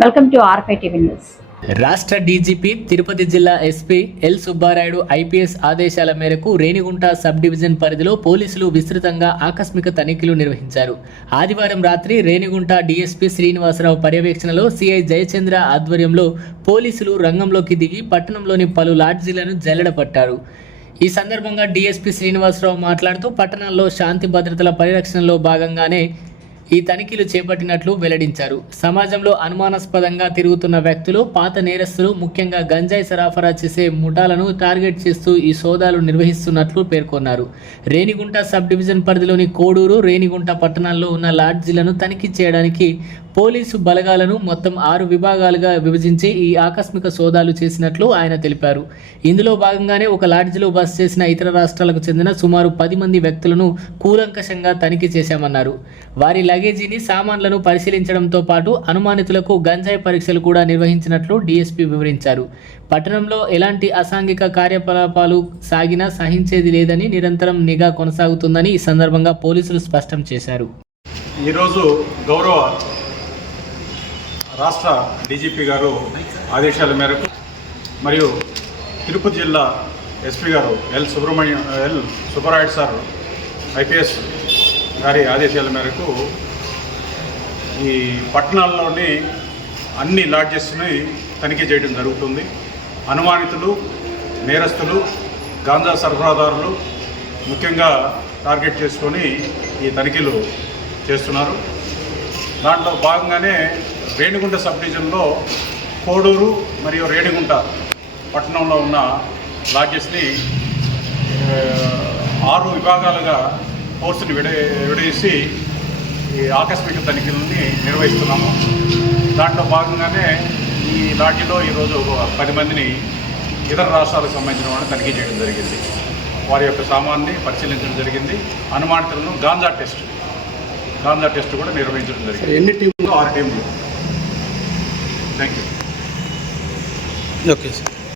Welcome to R5 TV news. రాష్ట్ర DGP Tirupati జిల్లా SP L Subbarayudu IPS ఆదేశాల మేరకు రేణిగుంట సబ్ డివిజన్ పరిధిలో పోలీసులు విస్తృతంగా ఆకస్మిక తనిఖీలు నిర్వహించారు. ఆదివారం రాత్రి రేణిగుంట డీఎస్పీ శ్రీనివాసరావు పర్యవేక్షణలో సిఐ జయచంద్ర ఆధ్వర్యంలో పోలీసులు రంగంలోకి దిగి పట్టణంలోని పలు లాడ్జీలను జల్లెడపట్టారు. ఈ సందర్భంగా డీఎస్పీ శ్రీనివాసరావు మాట్లాడుతూ పట్టణంలో శాంతి భద్రతల పరిరక్షణలో భాగంగానే ఈ తనిఖీలు చేపట్టినట్లు వెల్లడించారు. సమాజంలో అనుమానాస్పదంగా తిరుగుతున్న వ్యక్తులు, పాత నేరస్తులు, ముఖ్యంగా గంజాయి సరఫరా చేసే ముఠాలను టార్గెట్ చేస్తూ ఈ సోదాలు నిర్వహిస్తున్నట్లు పేర్కొన్నారు. రేణిగుంట సబ్ డివిజన్ పరిధిలోని కోడూరు, రేణిగుంట పట్టణాల్లో ఉన్న లాడ్జీలను తనిఖీ చేయడానికి పోలీసు బలగాలను మొత్తం 6 విభాగాలుగా విభజించి ఈ ఆకస్మిక సోదాలు చేసినట్లు ఆయన తెలిపారు. ఇందులో భాగంగానే ఒక లాడ్జీలో బస చేసిన ఇతర రాష్ట్రాలకు చెందిన సుమారు 10 మంది వ్యక్తులను కూలంకషంగా తనిఖీ చేశామన్నారు. వారి లగేజీని, సామాన్లను పరిశీలించడంతో పాటు అనుమానితులకు గంజాయి పరీక్షలు కూడా నిర్వహించినట్లు డీఎస్పీ వివరించారు. పట్టణంలో ఎలాంటి అసాంఘిక కార్యకలాపాలు సాగినా సహించేది లేదని, నిరంతరం నిఘా కొనసాగుతుందని ఈ సందర్భంగా పోలీసులు స్పష్టం చేశారు. ఈరోజు గౌరవ రాష్ట్ర డీజీపీ గారు ఆదేశాల మేరకు మరియు తిరుపతి జిల్లా ఎస్పీ గారు ఎల్ సుబ్బరాయుడు సార్ ఐపీఎస్ గారి ఆదేశాల మేరకు ఈ పట్టణాల్లోని అన్ని లాడ్జెస్ని తనిఖీ చేయడం జరుగుతుంది. అనుమానితులు, నేరస్తులు, గాంజా సరఫరాదారులు ముఖ్యంగా టార్గెట్ చేసుకొని ఈ తనిఖీలు చేస్తున్నారు. దాంట్లో భాగంగానే రేణిగుంట సబ్ డివిజన్లో కోడూరు మరియు రేణిగుంట పట్టణంలో ఉన్న లాడ్జెస్ని 6 విభాగాలుగా ఫోర్స్ని విడదీసి ఈ ఆకస్మిక తనిఖీలని నిర్వహిస్తున్నాము. దాంట్లో భాగంగానే ఈ లాడ్జీలో ఈరోజు 10 మందిని ఇతర రాష్ట్రాలకు సంబంధించిన వాళ్ళని తనిఖీ చేయడం జరిగింది. వారి యొక్క సామాన్ని పరిశీలించడం జరిగింది. అనుమానితులను గాంజా టెస్ట్ కూడా నిర్వహించడం జరిగింది. ఎన్ని టీంలు? 6 టీంలు. Thank you. Okay sir.